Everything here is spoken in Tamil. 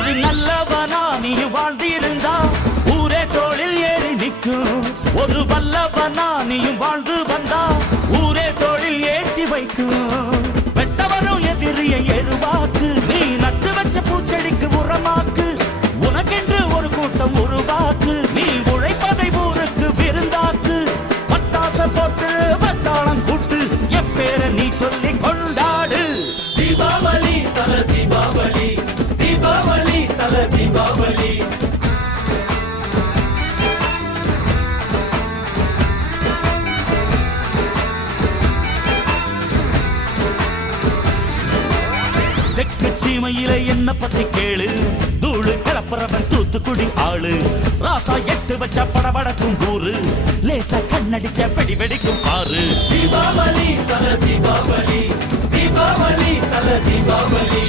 ஒரு நல்லவனா நீ வாழ்ந்திருந்தா ஊரே தோளில் ஏறி நிற்கும். ஒரு வல்லவனா நீயும் வாழ்ந்து வந்தா ஊரே தோளில் ஏற்றி வைக்கும். வெட்டவரும் எதிரிய எருவாக்கு, நீ நட்டு வச்ச பூச்செடிக்கு உரமாக்கு. உனக்கென்று ஒரு கூட்டம் உருவாக்கு, நீ உழைப்பதை ஊருக்கு விருந்தாக்கு. பட்டாச போட்டு பட்டாளம் கூட்டு, என் பேரை நீ சொல்லி கொண்டாடு. தீபாவளி தல தீபாவளி, தீபாவளி தல தீபாவளி. தெற்கு சீமையில என்ன பத்தி கேளு, தூளு கிளப்புறவன் தூத்துக்குடி ஆளு. ராசா எட்டு வச்ச படபடக்கும் ஊரு, லேசா கண்ணடிச்ச வெடி வெடிக்கும் பாரு. தீபாவளி தல தீபாவளி, தீபாவளி தல தீபாவளி.